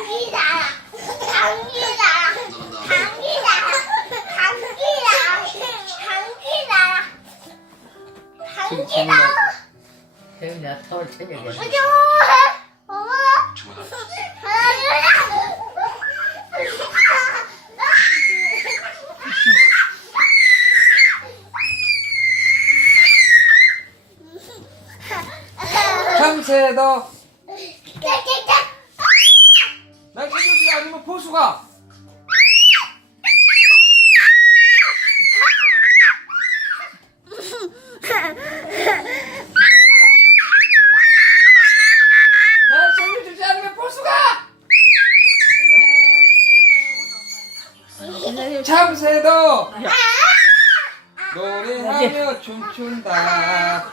감기 나라. 감기 나라. 감기 나라. 감기 나라. 감기 나라. 감기 나라. 대훈이 나 타올 테니까. 어제 어머. 참새도 수가. 나는 선물 주지 않으면 볼수가! 잠새도 노래하며 춤춘다.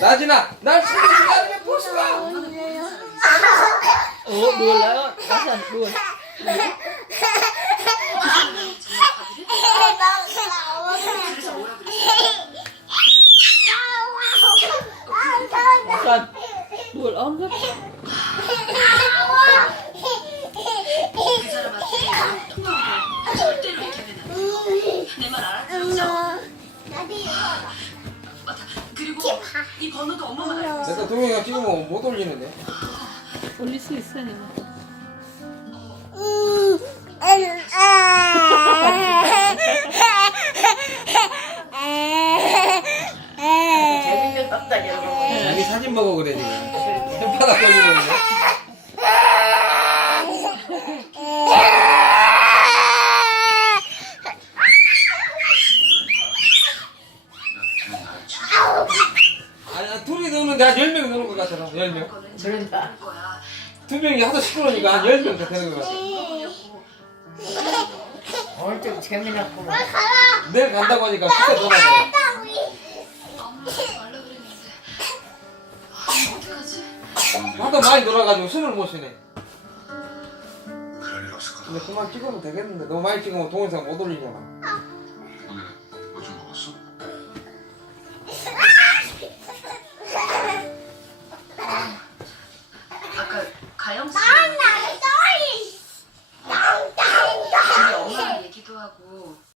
나진아, 날 숨기지 마. 그냥 벗어. 어, 몰라요. 다시 한 번. 약간 뭘 안가? 내말 알았어. 나도 이거. 그리고 이 번호도 엄마만 알고 내가 동영이가 찍으면 못 올리는데. 올릴 수 있어 니는. 재밌게 떴다 여러분. 여기 사진 보고 그래 지금. 혓바닥 걸리고 있네. 아니, 아니, 둘이 노는데 한 10명 노는 것 같아. 10명. 그런다. 거야. 두 명이 하도 시끄러우니까 한 10명 다 되는 것 같아. 오늘 좀 재미났구만. 내일 간다고 하니까 진짜. 아, 어떡하지? 하도 많이 놀아가지고 숨을 못 쉬네. 그럴 일 없을 거다. 근데 그만 찍으면 되겠는데 너무 많이 찍으면 동영상 못 올리잖아.